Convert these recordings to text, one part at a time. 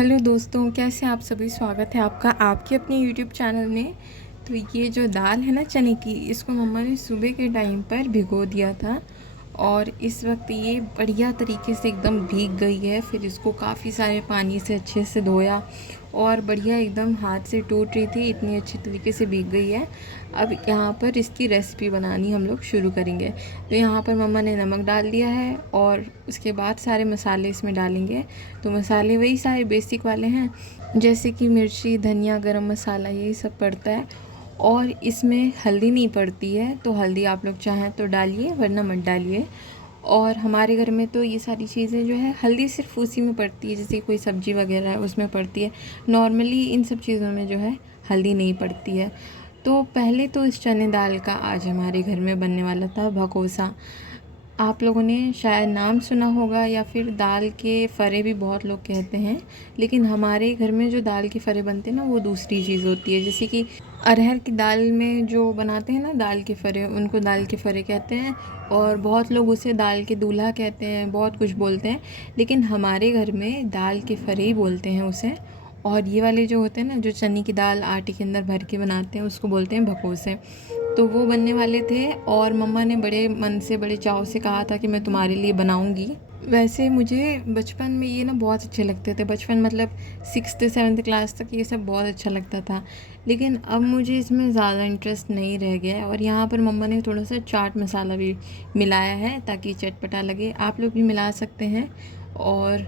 Hello दोस्तों, कैसे आप सभी। स्वागत है आपका आपके अपने यूट्यूब चैनल में। तो ये जो दाल है ना चने की, इसको मम्मा ने सुबह के टाइम पर भिगो दिया था और इस वक्त ये बढ़िया तरीके से एकदम भीग गई है। फिर इसको काफ़ी सारे पानी से अच्छे से धोया और बढ़िया एकदम हाथ से टूट रही थी, इतनी अच्छी तरीके से भीग गई है। अब यहाँ पर इसकी रेसिपी बनानी हम लोग शुरू करेंगे। तो यहाँ पर मम्मा ने नमक डाल दिया है और उसके बाद सारे मसाले इसमें डालेंगे। तो मसाले वही सारे बेसिक वाले हैं, जैसे कि मिर्ची, धनिया, गरम मसाला, यही सब पड़ता है। और इसमें हल्दी नहीं पड़ती है, तो हल्दी आप लोग चाहें तो डालिए वरना मत डालिए। और हमारे घर में तो ये सारी चीज़ें जो है हल्दी सिर्फ उसी में पड़ती है, जैसे कोई सब्ज़ी वगैरह है उसमें पड़ती है। नॉर्मली इन सब चीज़ों में जो है हल्दी नहीं पड़ती है। तो पहले तो इस चने दाल का आज हमारे घर में बनने वाला था भगोसा। आप लोगों ने शायद नाम सुना होगा या फिर दाल के फ़रे भी बहुत लोग कहते हैं, लेकिन हमारे घर में जो दाल के फ़रे बनते हैं ना वो दूसरी चीज़ होती है। जैसे कि अरहर की दाल में जो बनाते हैं ना दाल के फ़रे, उनको दाल के फ़रे कहते हैं। और बहुत लोग उसे दाल के दूल्हा कहते हैं, बहुत कुछ बोलते हैं, लेकिन हमारे घर में दाल के फ़रे ही बोलते हैं उसे। और ये वाले जो होते हैं ना, जो चने की दाल आटे के अंदर भर के बनाते हैं, उसको बोलते हैं भगोसे। तो वो बनने वाले थे और मम्मा ने बड़े मन से, बड़े चाव से कहा था कि मैं तुम्हारे लिए बनाऊंगी। वैसे मुझे बचपन में ये ना बहुत अच्छे लगते थे। बचपन मतलब 6th-7th क्लास तक ये सब बहुत अच्छा लगता था, लेकिन अब मुझे इसमें ज़्यादा इंटरेस्ट नहीं रह गया है। और यहाँ पर मम्मा ने थोड़ा सा चाट मसाला भी मिलाया है ताकि चटपटा लगे। आप लोग भी मिला सकते हैं। और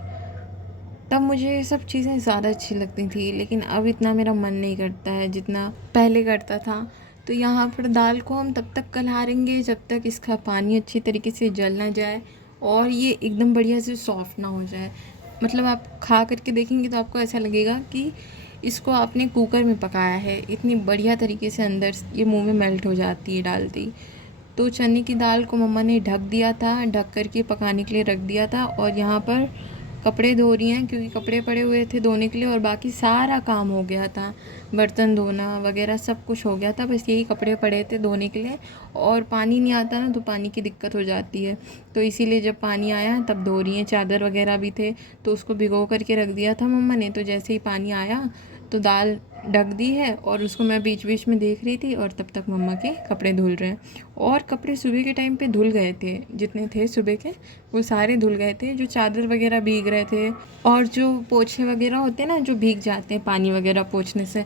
तब मुझे ये सब चीज़ें ज़्यादा अच्छी लगती थी, लेकिन अब इतना मेरा मन नहीं करता है जितना पहले करता था। तो यहाँ पर दाल को हम तब तक कलहारेंगे जब तक इसका पानी अच्छी तरीके से जल ना जाए और ये एकदम बढ़िया से सॉफ्ट ना हो जाए। मतलब आप खा करके देखेंगे तो आपको ऐसा लगेगा कि इसको आपने कुकर में पकाया है, इतनी बढ़िया तरीके से अंदर ये मुंह में मेल्ट हो जाती है डालती। तो चने की दाल को मम्मा ने ढक दिया था, ढक करके पकाने के लिए रख दिया था। और यहाँ पर कपड़े धो रही हैं क्योंकि कपड़े पड़े हुए थे धोने के लिए और बाकी सारा काम हो गया था। बर्तन धोना वगैरह सब कुछ हो गया था, बस यही कपड़े पड़े थे धोने के लिए। और पानी नहीं आता ना, तो पानी की दिक्कत हो जाती है, तो इसीलिए जब पानी आया तब धो रही हैं। चादर वगैरह भी थे तो उसको भिगो करके रख दिया था मम्मा ने। तो जैसे ही पानी आया तो दाल ढक दी है और उसको मैं बीच बीच में देख रही थी और तब तक मम्मा के कपड़े धुल रहे हैं। और कपड़े सुबह के टाइम पे धुल गए थे, जितने थे सुबह के वो सारे धुल गए थे। जो चादर वगैरह भीग रहे थे और जो पोछे वगैरह होते हैं ना जो भीग जाते हैं पानी वगैरह पोछने से,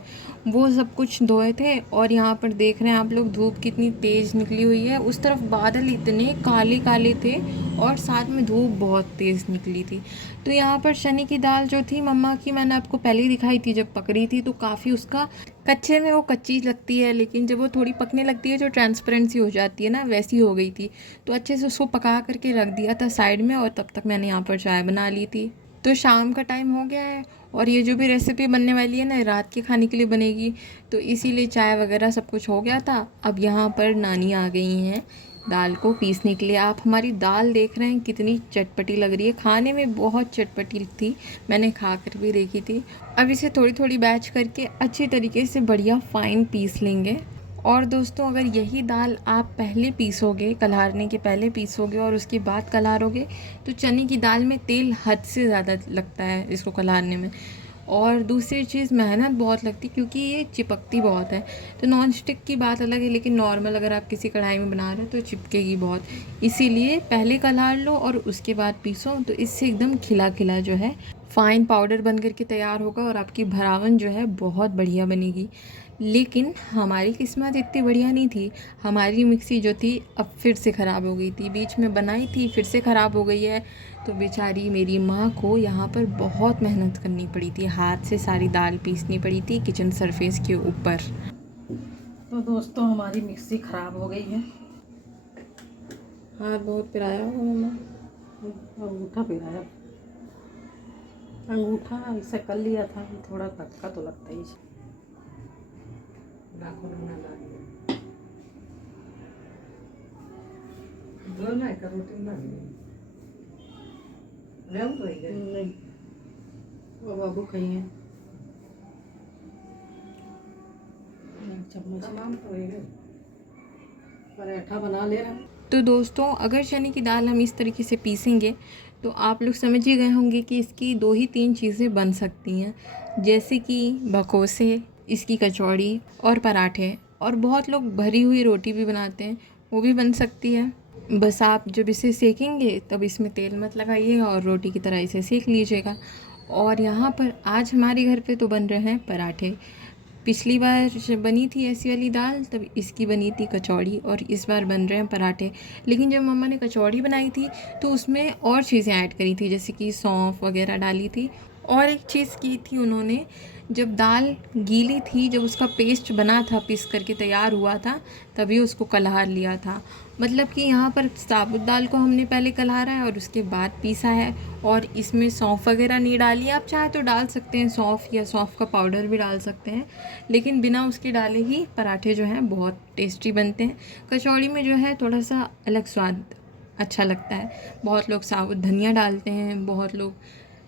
वो सब कुछ धोए थे। और यहाँ पर देख रहे हैं आप लोग धूप कितनी तेज़ निकली हुई है। उस तरफ बादल इतने काले काले थे और साथ में धूप बहुत तेज़ निकली थी। तो यहाँ पर चने की दाल जो थी मम्मा की, मैंने आपको पहले ही दिखाई थी जब पक रही थी, तो काफ़ी उसका कच्चे में वो कच्ची लगती है, लेकिन जब वो थोड़ी पकने लगती है जो ट्रांसपेरेंसी हो जाती है ना, वैसी हो गई थी। तो अच्छे से उसको पका करके रख दिया था साइड में और तब तक मैंने यहाँ पर चाय बना ली थी। तो शाम का टाइम हो गया है और ये जो भी रेसिपी बनने वाली है ना रात के खाने के लिए बनेगी, तो इसीलिए चाय वगैरह सब कुछ हो गया था। अब यहाँ पर नानी आ गई हैं दाल को पीसने के लिए। आप हमारी दाल देख रहे हैं कितनी चटपटी लग रही है, खाने में बहुत चटपटी थी, मैंने खा कर भी देखी थी। अब इसे थोड़ी थोड़ी बैच करके अच्छी तरीके से बढ़िया फाइन पीस लेंगे। और दोस्तों, अगर यही दाल आप पहले पीसोगे, कल्हारने के पहले पीसोगे और उसके बाद कल्हारोगे, तो चने की दाल में तेल हद से ज़्यादा लगता है इसको कल्हारने में। और दूसरी चीज़ मेहनत बहुत लगती क्योंकि ये चिपकती बहुत है। तो नॉन स्टिक की बात अलग है, लेकिन नॉर्मल अगर आप किसी कढ़ाई में बना रहे हो तो चिपकेगी बहुत। इसीलिए पहले कल्हार लो और उसके बाद पीसो, तो इससे एकदम खिला खिला जो है फ़ाइन पाउडर बन करके तैयार होगा और आपकी भरावन जो है बहुत बढ़िया बनेगी। लेकिन हमारी किस्मत इतनी बढ़िया नहीं थी। हमारी मिक्सी जो थी अब फिर से ख़राब हो गई थी, बीच में बनाई थी फिर से ख़राब हो गई है। तो बेचारी मेरी माँ को यहाँ पर बहुत मेहनत करनी पड़ी थी, हाथ से सारी दाल पीसनी पड़ी थी किचन सरफेस के ऊपर। तो दोस्तों हमारी मिक्सी ख़राब हो गई है। हाथ बहुत पिराया होगा मम्मा। अंगूठा पिराया, अंगूठा ऐसा कर लिया था, थोड़ा धक्का तो लगता ही है। नहीं, वो बाबू खाई है चम्मच पराठा बना ले रहा है। तो दोस्तों, अगर चने की दाल हम इस तरीके से पीसेंगे तो आप लोग समझ ही गए होंगे कि इसकी 2 ही 3 चीज़ें बन सकती हैं, जैसे कि भकोसे, इसकी कचौड़ी और पराठे। और बहुत लोग भरी हुई रोटी भी बनाते हैं, वो भी बन सकती है। बस आप जब इसे सेकेंगे तब इसमें तेल मत लगाइएगा और रोटी की तरह इसे सेक लीजिएगा। और यहाँ पर आज हमारे घर पे तो बन रहे हैं पराठे। पिछली बार जब बनी थी ऐसी वाली दाल तब इसकी बनी थी कचौड़ी, और इस बार बन रहे हैं पराठे। लेकिन जब मम्मा ने कचौड़ी बनाई थी तो उसमें और चीज़ें ऐड करी थी, जैसे कि सौंफ वगैरह डाली थी। और एक चीज़ की थी उन्होंने, जब दाल गीली थी, जब उसका पेस्ट बना था, पीस करके तैयार हुआ था, तभी उसको कलहार लिया था। मतलब कि यहाँ पर साबुत दाल को हमने पहले कलहारा है और उसके बाद पीसा है, और इसमें सौंफ वगैरह नहीं डाली। आप चाहे तो डाल सकते हैं सौंफ, या सौंफ का पाउडर भी डाल सकते हैं, लेकिन बिना उसके डाले ही पराठे जो हैं बहुत टेस्टी बनते हैं। कचौड़ी में जो है थोड़ा सा अलग स्वाद अच्छा लगता है। बहुत लोग साबुत धनिया डालते हैं, बहुत लोग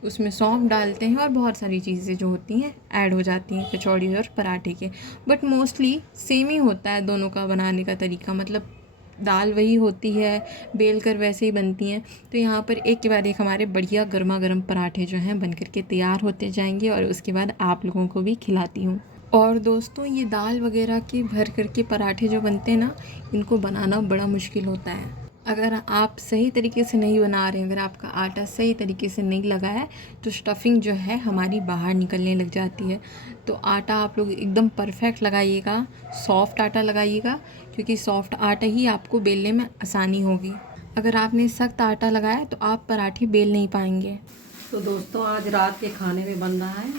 उसमें सौंफ डालते हैं, और बहुत सारी चीज़ें जो होती हैं ऐड हो जाती हैं कचौड़ी और पराठे के। बट मोस्टली सेम ही होता है दोनों का बनाने का तरीका, मतलब दाल वही होती है, बेल कर वैसे ही बनती हैं। तो यहाँ पर एक के बाद एक हमारे बढ़िया गर्मा गर्म पराठे जो हैं बन कर के तैयार होते जाएंगे, और उसके बाद आप लोगों को भी खिलाती हूँ। और दोस्तों, ये दाल वगैरह के भर कर के पराठे जो बनते हैं ना, इनको बनाना बड़ा मुश्किल होता है। अगर आप सही तरीके से नहीं बना रहे हैं, अगर आपका आटा सही तरीके से नहीं लगा है, तो स्टफिंग जो है हमारी बाहर निकलने लग जाती है। तो आटा आप लोग एकदम परफेक्ट लगाइएगा, सॉफ्ट आटा लगाइएगा, क्योंकि सॉफ्ट आटा ही आपको बेलने में आसानी होगी। अगर आपने सख्त आटा लगाया तो आप पराठे बेल नहीं पाएंगे। तो दोस्तों, आज रात के खाने में बन रहा है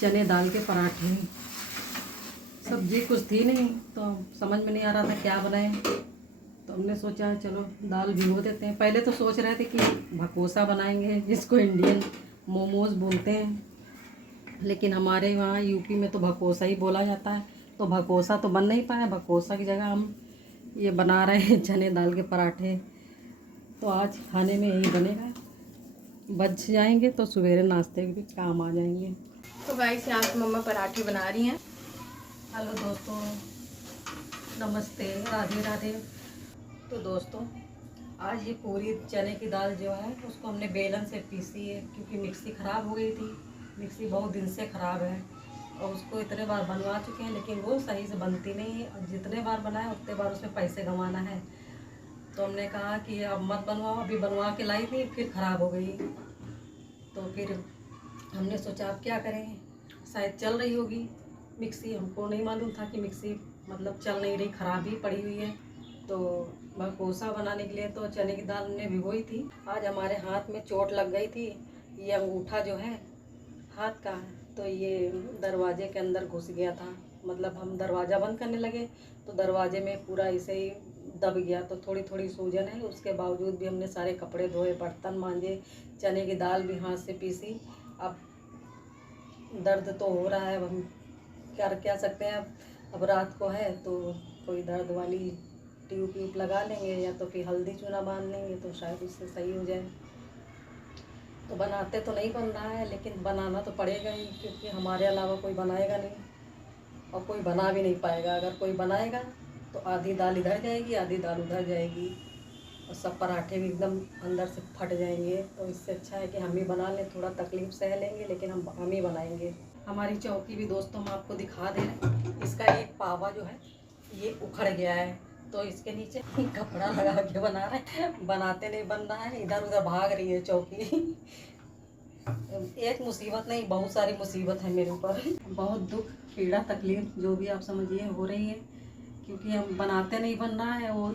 चने दाल के पराठे। सब्जी कुछ थी नहीं तो समझ में नहीं आ रहा था क्या बनाएं, तो हमने सोचा चलो दाल भिगो देते हैं। पहले तो सोच रहे थे कि भकोसा बनाएंगे, जिसको इंडियन मोमोज बोलते हैं, लेकिन हमारे वहाँ यूपी में तो भकोसा ही बोला जाता है, तो भकोसा तो बन नहीं पाया। भकोसा की जगह हम ये बना रहे हैं चने दाल के पराठे। तो आज खाने में यही बनेगा, बच जाएंगे तो सवेरे नाश्ते के भी काम आ जाएंगे। तो गाइस, यहाँ पे मम्मा पराठे बना रही हैं। हेलो दोस्तों, नमस्ते, राधे राधे। तो दोस्तों, आज ये पूरी चने की दाल जो है उसको हमने बेलन से पीसी है, क्योंकि मिक्सी ख़राब हो गई थी। मिक्सी बहुत दिन से ख़राब है और उसको इतने बार बनवा चुके हैं, लेकिन वो सही से बनती नहीं है, और जितने बार बनाए उतने बार उसमें पैसे गंवाना है। तो हमने कहा कि अब मत बनवाओ, अभी बनवा के लाई थी फिर ख़राब हो गई। तो फिर हमने सोचा अब क्या करें, शायद चल रही होगी मिक्सी, हमको नहीं मालूम था कि मिक्सी मतलब चल नहीं रही, ख़राब ही पड़ी हुई है। तो भकोसा बनाने के लिए तो चने की दाल हमने भिगोई थी। आज हमारे हाथ में चोट लग गई थी, ये अंगूठा जो है हाथ का, तो ये दरवाजे के अंदर घुस गया था। मतलब हम दरवाज़ा बंद करने लगे तो दरवाजे में पूरा ऐसे ही दब गया, तो थोड़ी थोड़ी सूजन है। उसके बावजूद भी हमने सारे कपड़े धोए, बर्तन मांजे, चने की दाल भी हाथ से पीसी। अब दर्द तो हो रहा है, अब हम क्या सकते हैं। अब रात को है तो कोई दर्द वाली ट्यूब लगा लेंगे, या तो फिर हल्दी चूना बांध लेंगे, तो शायद उससे सही हो जाए। तो बनाते तो नहीं बन रहा है, लेकिन बनाना तो पड़ेगा ही, क्योंकि हमारे अलावा कोई बनाएगा नहीं, और कोई बना भी नहीं पाएगा। अगर कोई बनाएगा तो आधी दाल इधर जाएगी, आधी दाल उधर जाएगी, और सब पराठे भी एकदम अंदर से फट जाएंगे। तो इससे अच्छा है कि हम ही बना लें, थोड़ा तकलीफ सह लेंगे, लेकिन हम ही बनाएंगे। हमारी चौकी भी दोस्तों हम आपको दिखा दें, इसका एक पावा जो है ये उखड़ गया है, तो इसके नीचे कपड़ा लगा के बना रहे हैं। बनाते नहीं बन रहा है, इधर उधर भाग रही है चौकी। एक मुसीबत नहीं, बहुत सारी मुसीबत है मेरे ऊपर। बहुत दुख, पीड़ा, तकलीफ जो भी आप समझिए हो रही है, क्योंकि हम बनाते नहीं बन रहा है, वो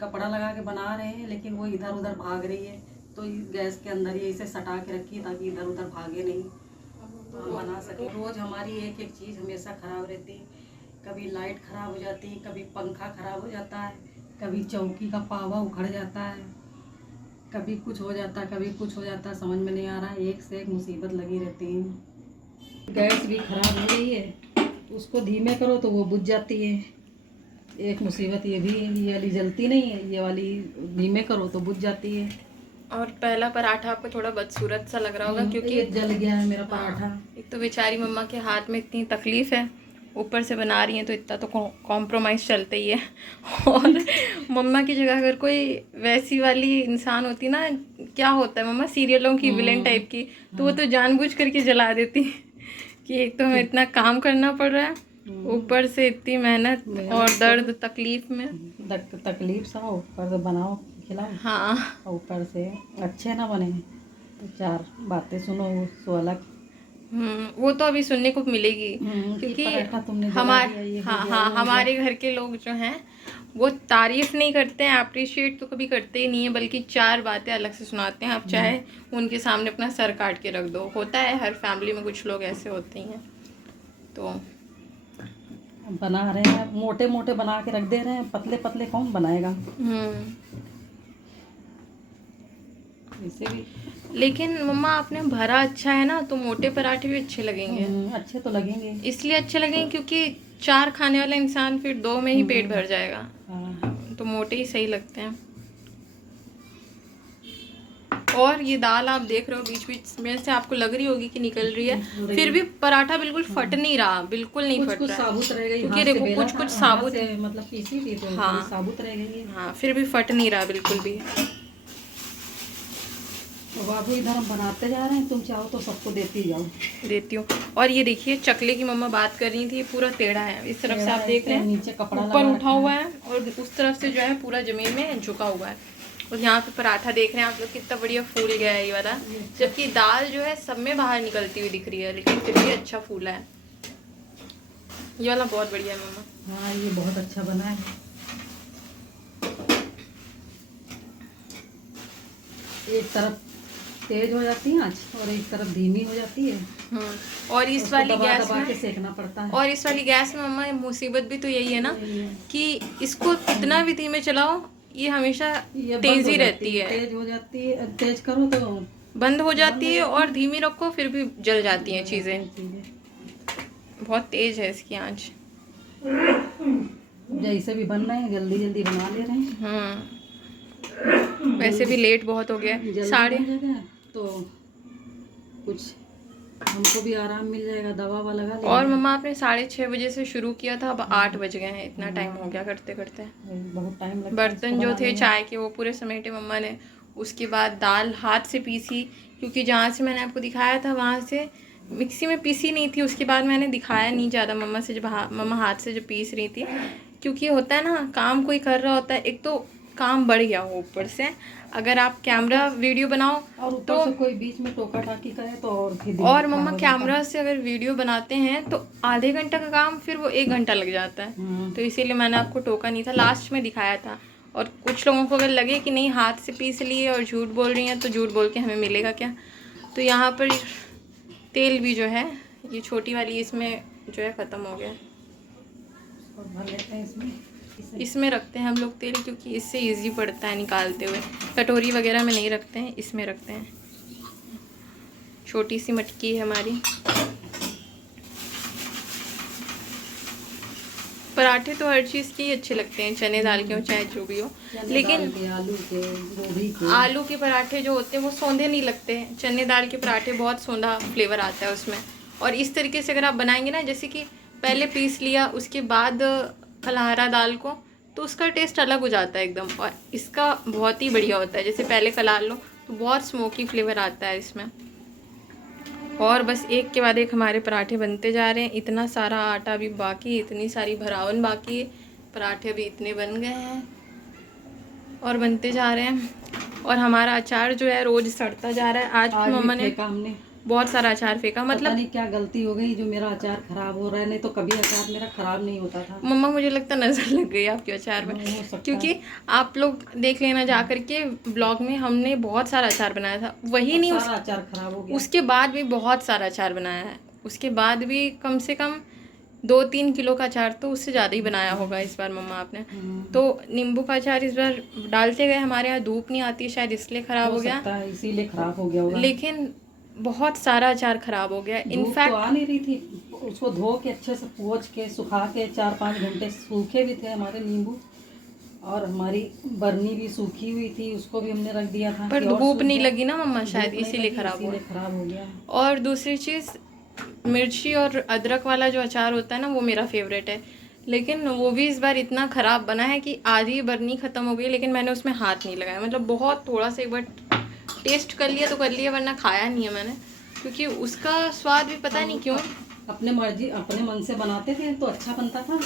कपड़ा लगा के बना रहे हैं, लेकिन वो इधर उधर भाग रही है। तो गैस के अंदर ही इसे सटा के रखी ताकि इधर उधर भागे नहीं, तो हम बना सके। रोज़ हमारी एक एक चीज़ हमेशा ख़राब रहती, कभी लाइट ख़राब हो जाती, कभी पंखा ख़राब हो जाता है, कभी चौकी का पावा उखड़ जाता है, कभी कुछ हो जाता है, कभी कुछ हो जाता है, समझ में नहीं आ रहा है। एक से एक मुसीबत लगी रहती है। गैस भी ख़राब हो रही है, उसको धीमे करो तो वो बुझ जाती है। एक मुसीबत ये भी है, ये वाली जलती नहीं है, ये वाली धीमे करो तो बुझ जाती है। और पहला पराठा आपको थोड़ा बदसूरत सा लग रहा होगा, क्योंकि ये जल गया है मेरा पराठा। एक तो बेचारी मम्मा के हाथ में इतनी तकलीफ़ है, ऊपर से बना रही हैं तो इतना तो कॉम्प्रोमाइज़ चलता ही है। और मम्मा की जगह अगर कोई वैसी वाली इंसान होती ना, क्या होता है मम्मा सीरियलों की विलेन टाइप की, तो वो तो जानबूझ करके जला देती कि एक तो हमें इतना काम करना पड़ रहा है, ऊपर से इतनी मेहनत और दर्द तकलीफ में। तकलीफ सा ऊपर से बनाओ खिलाओ, हाँ ऊपर से अच्छे ना बने तो चार बातें सुनो सो अलग। वो तो अभी सुनने को मिलेगी, कि क्योंकि पराठा तुमने जला हमारे दिया, ये हो हाँ गया, हाँ वो हो गया। हमारे घर के लोग जो हैं वो तारीफ नहीं करते हैं, अप्रिशिएट तो कभी करते ही नहीं है, बल्कि चार बातें अलग से सुनाते हैं। आप चाहे उनके सामने अपना सर काट के रख दो, होता है हर फैमिली में कुछ लोग ऐसे होते ही हैं। तो बना रहे हैं मोटे मोटे बना के रख दे रहे हैं, पतले पतले कौन बनाएगा। इसे भी लेकिन मम्मा आपने भरा अच्छा है ना, तो मोटे पराठे भी अच्छे लगेंगे। अच्छे तो लगेंगे, इसलिए अच्छे लगेंगे क्योंकि 4 खाने वाला इंसान फिर 2 में ही पेट भर जाएगा, हाँ। तो मोटे ही सही लगते हैं। और ये दाल आप देख रहे हो बीच बीच में से आपको लग रही होगी कि निकल रही है, फिर भी पराठा बिल्कुल फट नहीं रहा, बिल्कुल नहीं फट रहा है, साबुत रह गई, क्योंकि देखो कुछ कुछ साबुत मतलब पीसी थी तो हाँ साबुत रह गई। हाँ, फिर भी फट नहीं रहा बिल्कुल भी। तो बाबू इधर हम बनाते जा रहे हैं, तुम चाहो तो सबको देती जाओ। देती हूँ। और ये देखिए चकले की मम्मा बात कर रही थी, पूरा टेढ़ा है, इस तरफ से आप देख रहे हैं नीचे कपड़ा ऊपर उठा हुआ है और उस तरफ से जो है पूरा जमीन में झुका हुआ है। और यहाँ पे पराठा देख रहे हैं आप लोग कितना बढ़िया फूल गया है ये वाला, जबकि दाल जो है सब में बाहर निकलती हुई दिख रही है, लेकिन फिर भी अच्छा फूला है। ये वाला बहुत बढ़िया है मम्मा। हाँ ये बहुत अच्छा बना है। एक तरफ तेज हो जाती है आँच और एक तरफ धीमी हो जाती है। और इस वाली गैस में में सेकना पड़ता है। और इस वाली गैस में मम्मा मुसीबत भी तो यही है ना कि इसको कितना भी धीमे चलाओ ये हमेशा तेजी रहती है, तेज हो जाती है, तेज करो तो बंद हो जाती है, और धीमी रखो फिर भी जल जाती हैं चीज़ें। बहुत तेज है इसकी आँच। जैसे भी बन रहे हैं जल्दी जल्दी बना ले रहे हैं। वैसे भी लेट बहुत हो गया, 6:30 तो कुछ हमको भी आराम मिल जाएगा, दवा ववा लगा लेंगे। और मम्मा आपने 6:30 बजे से शुरू किया था, अब 8 बज गए हैं, इतना टाइम हो गया करते करते। बहुत टाइम लगता है। बर्तन जो थे चाय के वो पूरे समेटे मम्मा ने, उसके बाद दाल हाथ से पीसी, क्योंकि जहाँ से मैंने आपको दिखाया था वहाँ से मिक्सी में पीसी नहीं थी, उसके बाद मैंने दिखाया नहीं ज़्यादा मम्मा से, जब मम्मा हाथ से जब पीस रही थी, क्योंकि होता है ना काम कोई कर रहा होता है, एक तो काम बढ़ गया हो ऊपर से, अगर आप कैमरा वीडियो बनाओ और तो कोई बीच में टोका टाकी करे तो और मम्मा कैमरा से अगर वीडियो बनाते हैं तो आधे घंटे का काम फिर वो 1 घंटा लग जाता है, तो इसीलिए मैंने आपको टोका नहीं था, लास्ट में दिखाया था। और कुछ लोगों को अगर लगे कि नहीं हाथ से पीस लिए और झूठ बोल रही हैं, तो झूठ बोल के हमें मिलेगा क्या। तो यहाँ पर तेल भी जो है ये छोटी वाली इसमें जो है ख़त्म हो गया, इसमें रखते हैं हम लोग तेल, क्योंकि इससे इजी पड़ता है निकालते हुए, कटोरी वगैरह में नहीं रखते हैं, इसमें रखते हैं। छोटी सी मटकी है हमारी। पराठे तो हर चीज़ के ही अच्छे लगते हैं, चने दाल के हो चाहे जो भी हो, लेकिन आलू के पराठे जो होते हैं वो सौंधे नहीं लगते हैं, चने दाल के पराठे बहुत सौंधा फ्लेवर आता है उसमें। और इस तरीके से अगर आप बनाएंगे ना, जैसे कि पहले पीस लिया उसके बाद खलहारा दाल को, तो उसका टेस्ट अलग हो जाता है एकदम, और इसका बहुत ही बढ़िया होता है। जैसे पहले खलार लो तो बहुत स्मोकी फ्लेवर आता है इसमें। और बस एक के बाद एक हमारे पराठे बनते जा रहे हैं, इतना सारा आटा भी बाकी, इतनी सारी भरावन बाकी है, पराठे भी इतने बन गए हैं और बनते जा रहे हैं। और हमारा अचार जो है रोज़ सड़ता जा रहा है। आज मम्मा ने बहुत सारा अचार फेंका, मतलब नहीं क्या गलती हो गई जो मेरा अचार खराब हो रहा है, नहीं तो कभी अचार मेरा खराब नहीं होता था। मम्मा मुझे लगता नज़र लग गई आपके अचार में, क्योंकि आप लोग देख लेना जा करके ब्लॉग में, हमने बहुत सारा अचार बनाया था, वही नहीं सारा अचार खराब हो गया, उसके बाद भी बहुत सारा अचार बनाया है, उसके बाद भी कम से कम 2-3 किलो का अचार तो उससे ज़्यादा ही बनाया होगा इस बार मम्मा आपने। तो नींबू का अचार इस बार डालते गए, हमारे यहाँ धूप नहीं आती शायद इसलिए ख़राब हो गया, इसीलिए ख़राब हो गया होगा। लेकिन बहुत सारा अचार ख़राब हो गया। इनफैक्ट तो आ नहीं रही थी, उसको धो के अच्छे से पोंछ के सुखा के 4-5 घंटे सूखे भी थे हमारे नींबू, और हमारी बरनी भी सूखी हुई थी, उसको भी हमने रख दिया था, पर धूप नहीं लगी ना मम्मा, शायद इसीलिए ख़राब हो गया। और दूसरी चीज़ मिर्ची और अदरक वाला जो अचार होता है ना, वो मेरा फेवरेट है, लेकिन वो भी इस बार इतना ख़राब बना है कि आधी बरनी ख़त्म हो गई, लेकिन मैंने उसमें हाथ नहीं लगाया। मतलब बहुत थोड़ा सा एक बार टेस्ट कर लिया तो कर लिया, वरना खाया नहीं है मैंने, क्योंकि उसका स्वाद भी पता नहीं क्यों। अपने मर्जी अपने मन से बनाते थे तो अच्छा बनता था,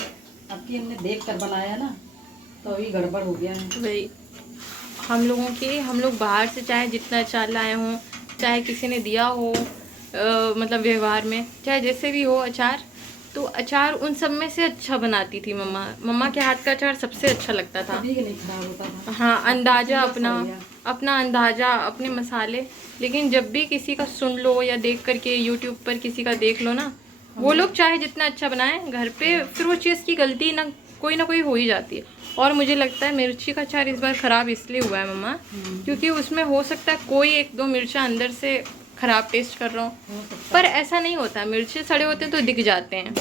अब की हमने देख कर बनाया ना तो अभी गड़बड़ हो गया है। वही हम लोग बाहर से चाहे जितना अचार लाए हों, चाहे किसी ने दिया हो, मतलब व्यवहार में चाहे जैसे भी हो अचार, तो अचार उन सब में से अच्छा बनाती थी मम्मा। मम्मा के हाथ का अचार सबसे अच्छा लगता था। कभी नहीं खराब होता था। हाँ, अंदाज़ा अपना अंदाज़ा, अपने मसाले। लेकिन जब भी किसी का सुन लो या देख करके यूट्यूब पर किसी का देख लो ना, वो लोग चाहे जितना अच्छा बनाएं घर पे, फिर वो चीज़ की गलती ना कोई हो ही जाती है। और मुझे लगता है मिर्ची का अचार इस बार ख़राब इसलिए हुआ है मम्मा, क्योंकि उसमें हो सकता है कोई एक दो मिर्चा अंदर से ख़राब टेस्ट कर रहा हूँ, पर ऐसा नहीं होता। मिर्चे सड़े होते हैं तो दिख जाते हैं।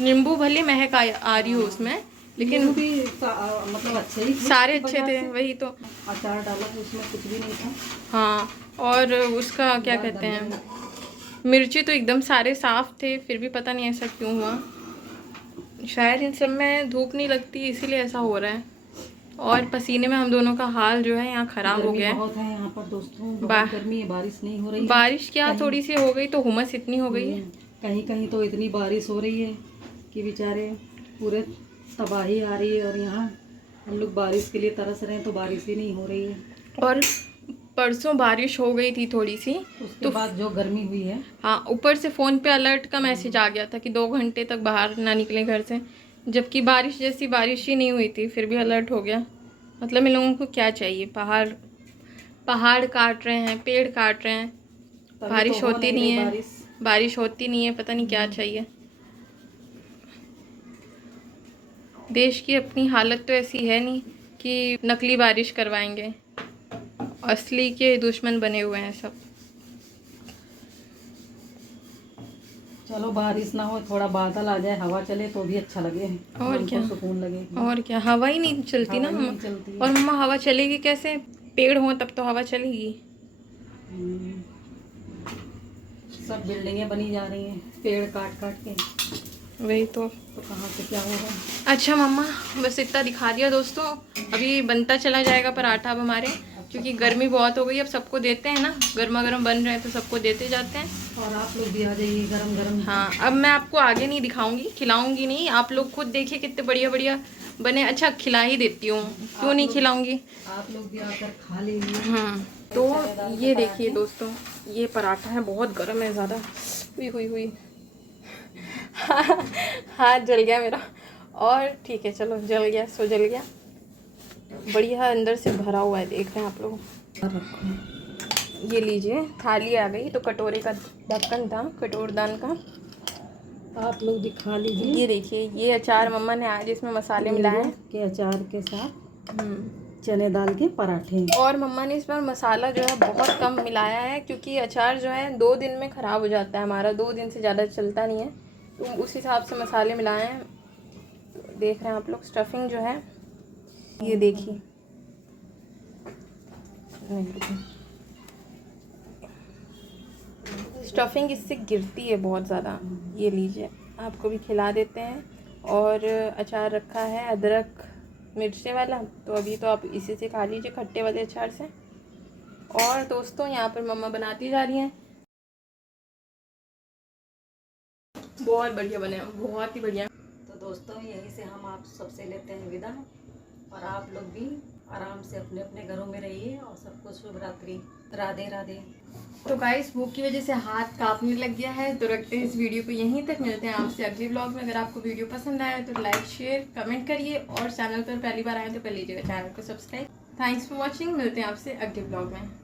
नींबू भले महक आ रही हो उसमें, लेकिन भी मतलब अच्छे ही थे, सारे अच्छे थे। वही तो अचार डाला तो उसमें कुछ भी नहीं था। हाँ, और उसका क्या कहते हैं, मिर्ची तो एकदम सारे साफ थे, फिर भी पता नहीं ऐसा क्यों हुआ। शायद इन सब में धूप नहीं लगती इसीलिए ऐसा हो रहा है। और पसीने में हम दोनों का हाल जो है यहाँ ख़राब हो गया है। बहुत है यहाँ पर दोस्तों, बहुत गर्मी है, बारिश नहीं हो रही है। बारिश क्या थोड़ी सी हो गई तो हुमस इतनी हो गई है। कहीं कहीं तो इतनी बारिश हो रही है कि बेचारे पूरे तबाही आ रही है, और यहाँ हम लोग बारिश के लिए तरस रहे हैं तो बारिश ही नहीं हो रही है। और परसों बारिश हो गई थी थोड़ी सी, उसके बाद जो गर्मी हुई है। हाँ, ऊपर से फ़ोन पे अलर्ट का मैसेज आ गया था कि 2 घंटे तक बाहर ना निकलें घर से, जबकि बारिश जैसी बारिश ही नहीं हुई थी, फिर भी अलर्ट हो गया। मतलब इन लोगों को क्या चाहिए? पहाड़ काट रहे हैं, पेड़ काट रहे हैं, बारिश होती नहीं है, बारिश होती नहीं है, पता नहीं क्या चाहिए। देश की अपनी हालत तो ऐसी है नहीं कि नकली बारिश करवाएंगे, असली के दुश्मन बने हुए हैं सब। चलो बारिश ना हो, थोड़ा बादल आ जाए, हवा चले तो भी अच्छा लगे, और क्या, सुकून लगे। और क्या, हवा ही नहीं चलती ना मम्मा। और मम्मा हवा चलेगी कैसे? पेड़ हो तब तो हवा चलेगी। सब बिल्डिंगें बनी जा रही हैं पेड़ काट काट के, वही तो कहाँ से क्या होगा। अच्छा मम्मा, बस इतना दिखा दिया दोस्तों। अभी बनता चला जाएगा पराठा अब हमारे, क्योंकि गर्मी बहुत हो गई। अब सबको देते हैं ना, गर्मा गर्म बन रहे हैं तो सबको देते जाते हैं। और आप लोग भी आ जाइए गरम गरम। हाँ, अब मैं आपको आगे नहीं दिखाऊंगी, खिलाऊंगी नहीं, आप लोग खुद देखिए कितने बढ़िया बढ़िया बने। अच्छा, खिला ही देती हूँ, क्यों नहीं खिलाऊंगी। आप लोग भी आकर खा लीजिए। तो ये देखिए दोस्तों, ये पराठा है, बहुत गर्म है ज़्यादा। हुई हाथ जल गया मेरा। और ठीक है, चलो जल गया सो जल गया, बढ़िया अंदर से भरा हुआ है, देख रहे हैं आप लोग। ये लीजिए, थाली आ गई। तो कटोरे का ढक्कन था, कटोरदान का, आप लोग भी खा लीजिए। ये देखिए, ये अचार मम्मा ने आज इसमें मसाले मिलाए के अचार के साथ चने दाल के पराठे। और मम्मा ने इस बार मसाला जो है बहुत कम मिलाया है, क्योंकि अचार जो है 2 दिन में ख़राब हो जाता है हमारा, 2 दिन से ज़्यादा चलता नहीं है, तो उस हिसाब से मसाले मिलाए हैं। तो देख रहे हैं आप लोग, स्टफिंग जो है ये देखिए, स्टफिंग इससे गिरती है बहुत ज़्यादा। ये लीजिए, आपको भी खिला देते हैं। और अचार रखा है अदरक मिर्चे वाला, तो अभी तो आप इसी से खा लीजिए, खट्टे वाले अचार से। और दोस्तों, यहाँ पर मम्मा बनाती जा रही हैं, बहुत बढ़िया बने, बहुत ही बढ़िया। तो दोस्तों, यहीं से हम आप सबसे लेते हैं विदा, और आप लोग भी आराम से अपने अपने घरों में रहिए, और सबको शुभ रात्रि, राधे राधे। तो गाइस, भूख की वजह से हाथ कांपने लग गया है, तो रखते हैं इस वीडियो को यहीं तक। मिलते हैं आपसे अगले ब्लॉग में। अगर आपको वीडियो पसंद आया तो लाइक शेयर कमेंट करिए, और चैनल पर पहली बार आए तो कर लीजिएगा चैनल को सब्सक्राइब। थैंक्स फॉर वॉचिंग, मिलते हैं आपसे अगले ब्लॉग में।